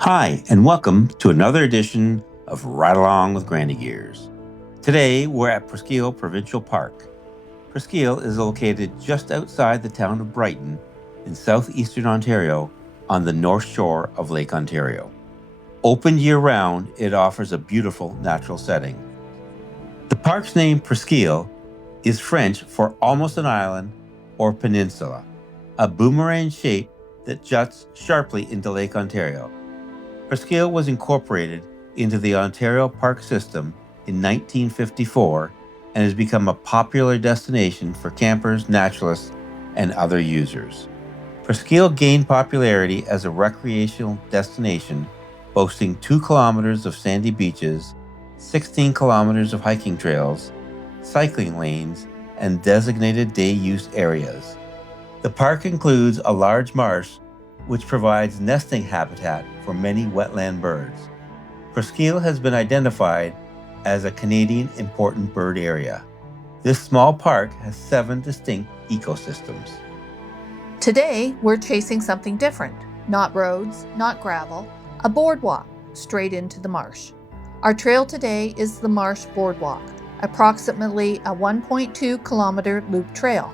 Hi, and welcome to another edition of Ride Along with Grandy Gears. Today, we're at Presqu'ile Provincial Park. Presqu'ile is located just outside the town of Brighton in southeastern Ontario on the north shore of Lake Ontario. Open year-round, it offers a beautiful natural setting. The park's name Presqu'ile is French for almost an island or peninsula, a boomerang shape that juts sharply into Lake Ontario. Presquile was incorporated into the Ontario Park System in 1954 and has become a popular destination for campers, naturalists, and other users. Presquile gained popularity as a recreational destination, boasting 2 kilometers of sandy beaches, 16 kilometers of hiking trails, cycling lanes, and designated day use areas. The park includes a large marsh which provides nesting habitat for many wetland birds. Presquile has been identified as a Canadian Important Bird Area. This small park has 7 distinct ecosystems. Today, we're chasing something different. Not roads, not gravel, a boardwalk straight into the marsh. Our trail today is the Marsh Boardwalk, approximately a 1.2 kilometer loop trail.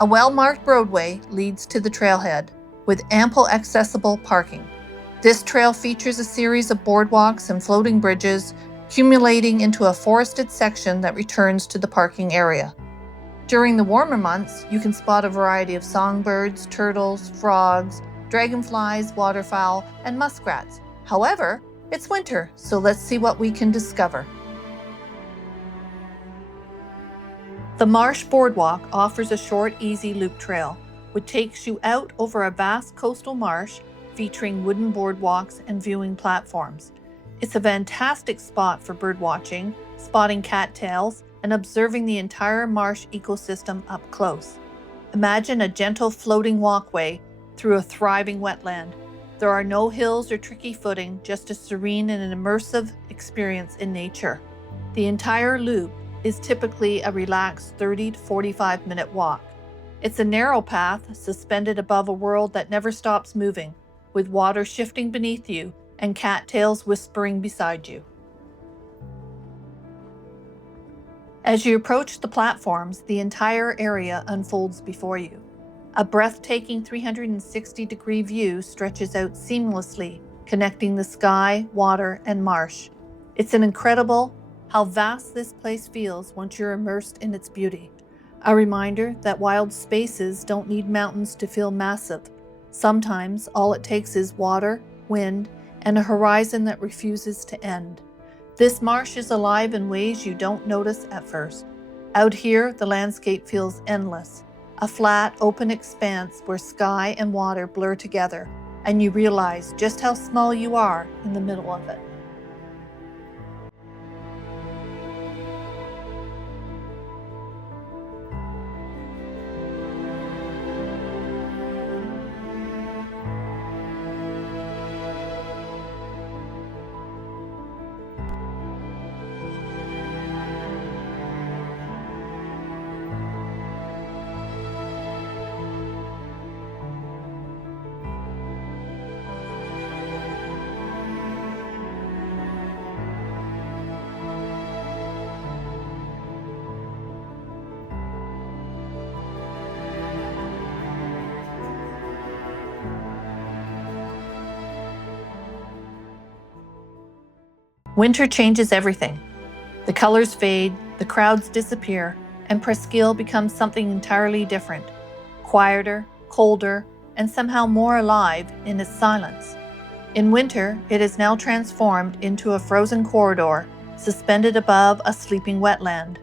A well-marked roadway leads to the trailhead with ample accessible parking. This trail features a series of boardwalks and floating bridges, accumulating into a forested section that returns to the parking area. During the warmer months, you can spot a variety of songbirds, turtles, frogs, dragonflies, waterfowl, and muskrats. However, it's winter, so let's see what we can discover. The Marsh Boardwalk offers a short, easy loop trail, which takes you out over a vast coastal marsh featuring wooden boardwalks and viewing platforms. It's a fantastic spot for birdwatching, spotting cattails, and observing the entire marsh ecosystem up close. Imagine a gentle floating walkway through a thriving wetland. There are no hills or tricky footing, just a serene and an immersive experience in nature. The entire loop is typically a relaxed 30 to 45 minute walk. It's a narrow path suspended above a world that never stops moving, with water shifting beneath you and cattails whispering beside you. As you approach the platforms, the entire area unfolds before you. A breathtaking 360-degree view stretches out seamlessly, connecting the sky, water, and marsh. It's incredible how vast this place feels once you're immersed in its beauty. A reminder that wild spaces don't need mountains to feel massive. Sometimes all it takes is water, wind, and a horizon that refuses to end. This marsh is alive in ways you don't notice at first. Out here, the landscape feels endless, a flat, open expanse where sky and water blur together, and you realize just how small you are in the middle of it. Winter changes everything. The colors fade, the crowds disappear, and Presqu'ile becomes something entirely different, quieter, colder, and somehow more alive in its silence. In winter, it is now transformed into a frozen corridor suspended above a sleeping wetland.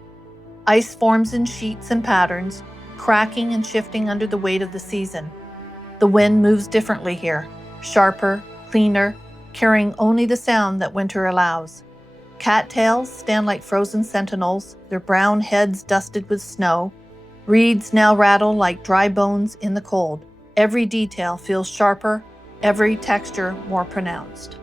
Ice forms in sheets and patterns, cracking and shifting under the weight of the season. The wind moves differently here, sharper, cleaner, carrying only the sound that winter allows. Cattails stand like frozen sentinels, their brown heads dusted with snow. Reeds now rattle like dry bones in the cold. Every detail feels sharper, every texture more pronounced.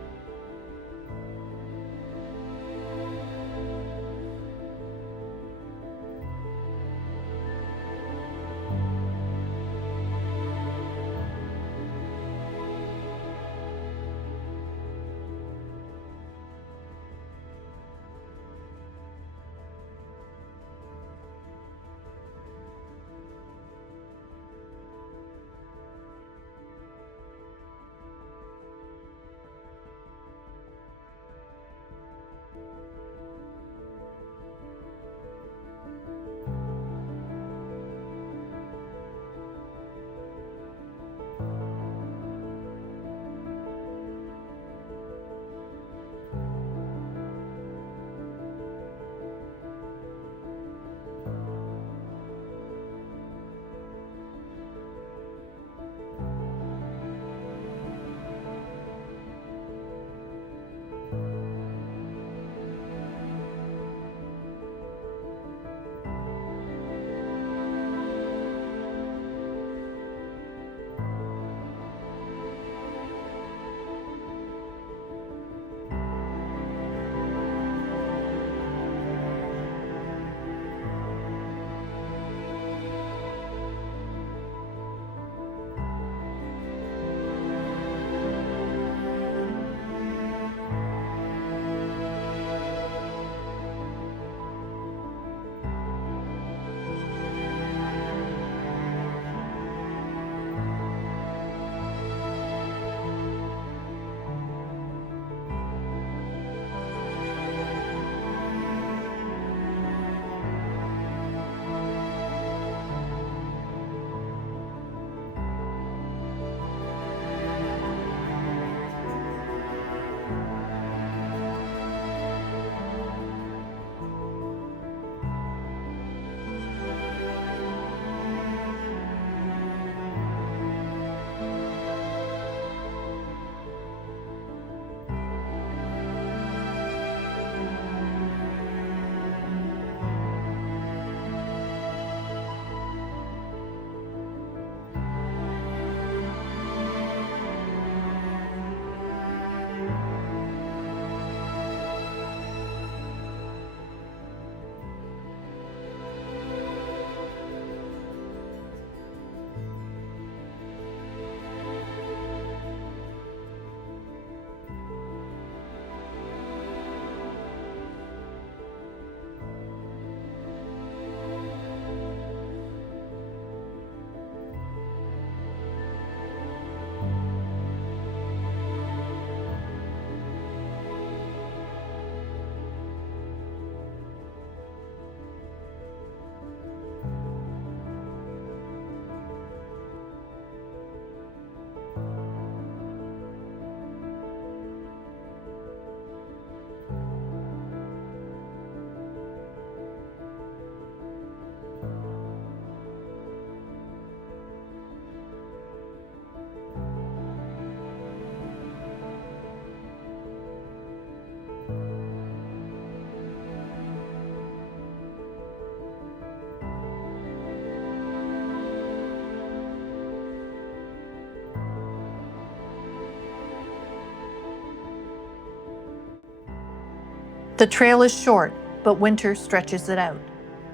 The trail is short, but winter stretches it out.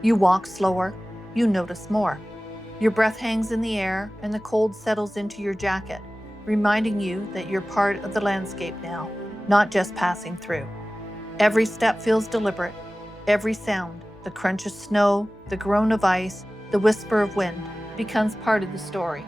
You walk slower, you notice more. Your breath hangs in the air and the cold settles into your jacket, reminding you that you're part of the landscape now, not just passing through. Every step feels deliberate. Every sound, the crunch of snow, the groan of ice, the whisper of wind, becomes part of the story.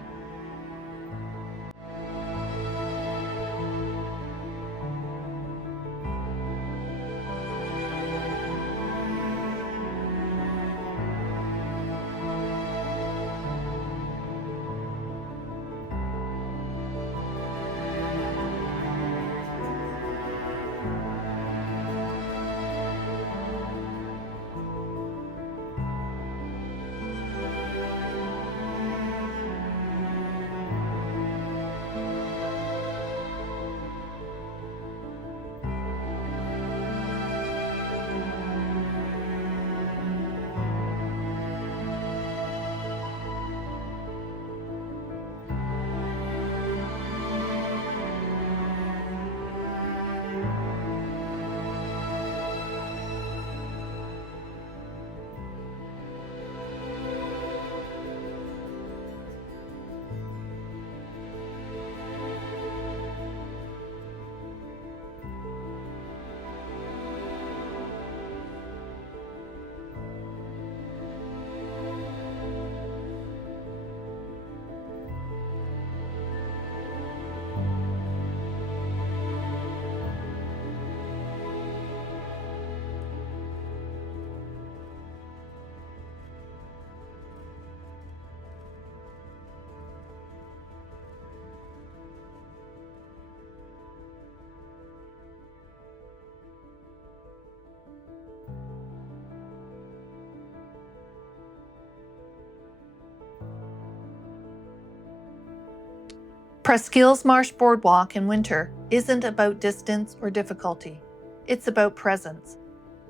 Presquile's Marsh Boardwalk in winter isn't about distance or difficulty. It's about presence,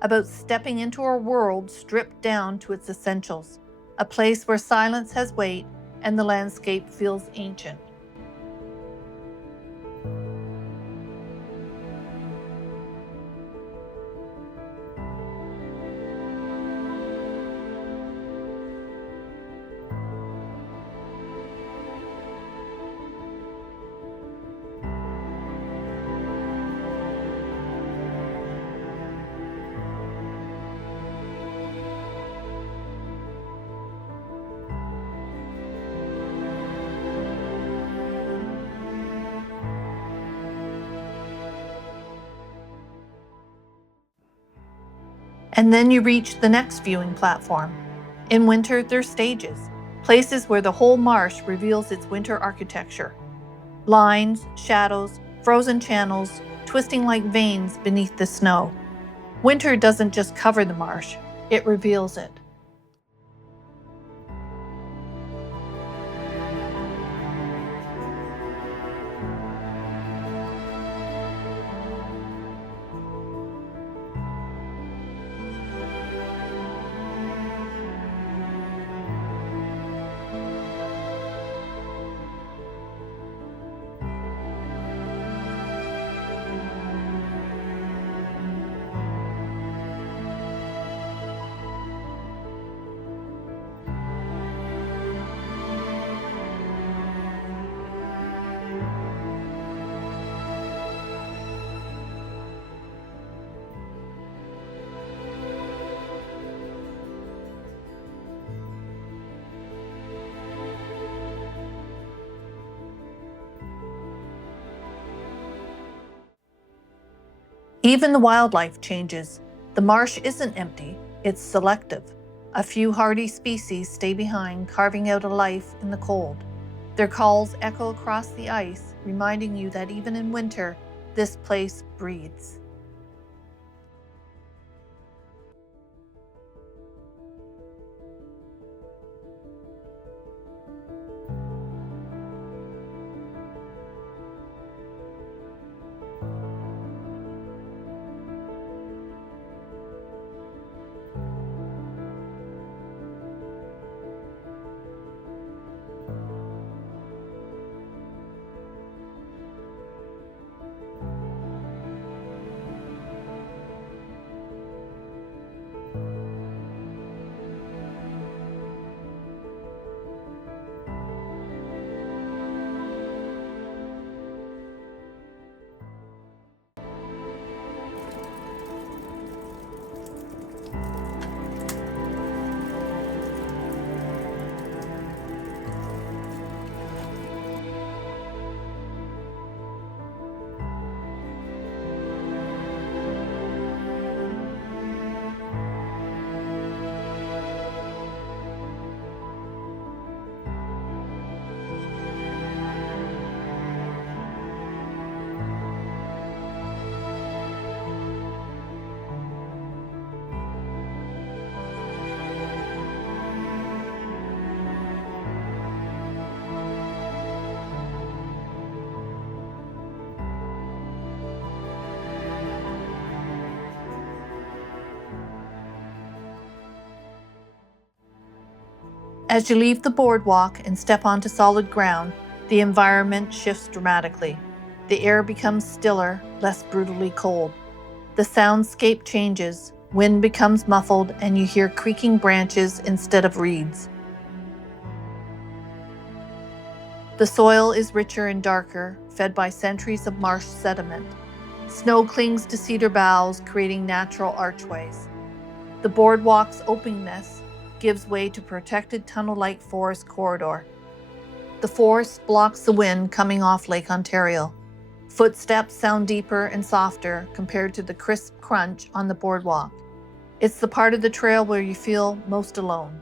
about stepping into a world stripped down to its essentials, a place where silence has weight and the landscape feels ancient. And then you reach the next viewing platform. In winter, there's stages, places where the whole marsh reveals its winter architecture. Lines, shadows, frozen channels, twisting like veins beneath the snow. Winter doesn't just cover the marsh, it reveals it. Even the wildlife changes. The marsh isn't empty, it's selective. A few hardy species stay behind, carving out a life in the cold. Their calls echo across the ice, reminding you that even in winter, this place breathes. As you leave the boardwalk and step onto solid ground, the environment shifts dramatically. The air becomes stiller, less brutally cold. The soundscape changes, wind becomes muffled, and you hear creaking branches instead of reeds. The soil is richer and darker, fed by centuries of marsh sediment. Snow clings to cedar boughs, creating natural archways. The boardwalk's openness gives way to protected tunnel-like forest corridor. The forest blocks the wind coming off Lake Ontario. Footsteps sound deeper and softer compared to the crisp crunch on the boardwalk. It's the part of the trail where you feel most alone.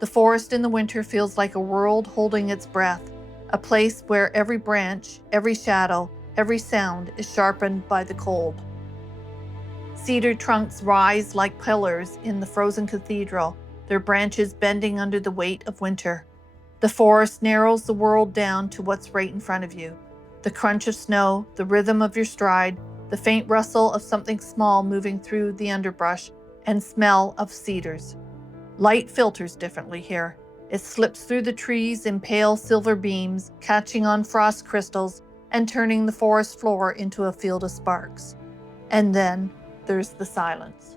The forest in the winter feels like a world holding its breath, a place where every branch, every shadow, every sound is sharpened by the cold. Cedar trunks rise like pillars in the frozen cathedral, their branches bending under the weight of winter. The forest narrows the world down to what's right in front of you. The crunch of snow, the rhythm of your stride, the faint rustle of something small moving through the underbrush, and smell of cedars. Light filters differently here. It slips through the trees in pale silver beams, catching on frost crystals and turning the forest floor into a field of sparks. And then there's the silence.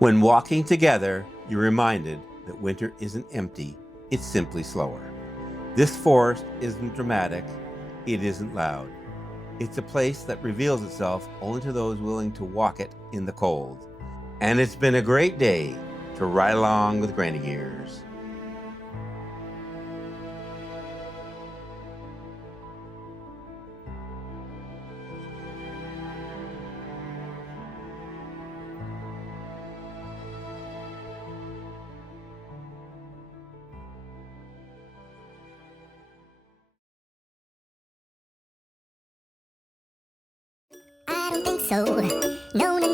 When walking together, you're reminded that winter isn't empty, it's simply slower. This forest isn't dramatic, it isn't loud. It's a place that reveals itself only to those willing to walk it in the cold. And it's been a great day to ride along with Granny Gears. I don't think so. No, no,